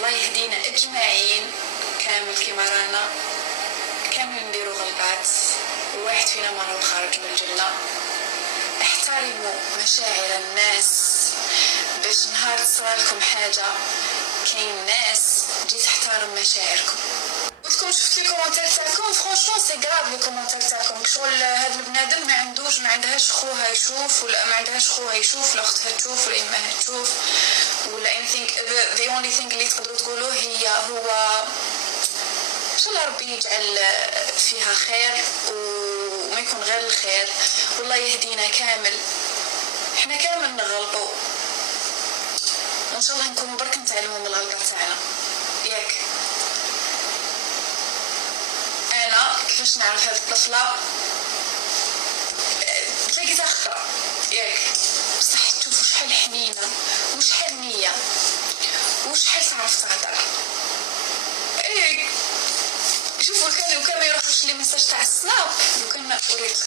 الله يهدينا اجمعين كامل كيما رانا، كامل نديرو غلطات، الواحد فينا ما راهو خارج من الجنة. احترموا مشاعر الناس باش نهار تصرالكم حاجة كاين ناس تجي تحترم مشاعركم. قلتلكم شفت لي كومونتير تاعكم فرانشمون سي غراف لي كومونتير تاعكم، شغل هاد البنادم ما عندهاش خوها يشوف، ولا ما عندهاش خوها يشوف، لا اختها تشوف ولا امها تشوف، ولا anything. the only thing اللي تقدروا تقولوه هو ان شاء الله ربي يجعل فيها خير وما يكون غير الخير، والله يهدينا كامل. احنا كامل نغلطوا، وان شاء الله نكونوا برك نتعلموا من الغلطه تاعنا. ياك انا كيفاش نعرف هذه الطفله تلاقي تخطا، ياك بصح تشوفوا شحال حنينه وشحال نيه وشحال تعرف تهضر. شوفوا لو كان ما يروحوش لي ميساج تاع السناب، لو كان وريت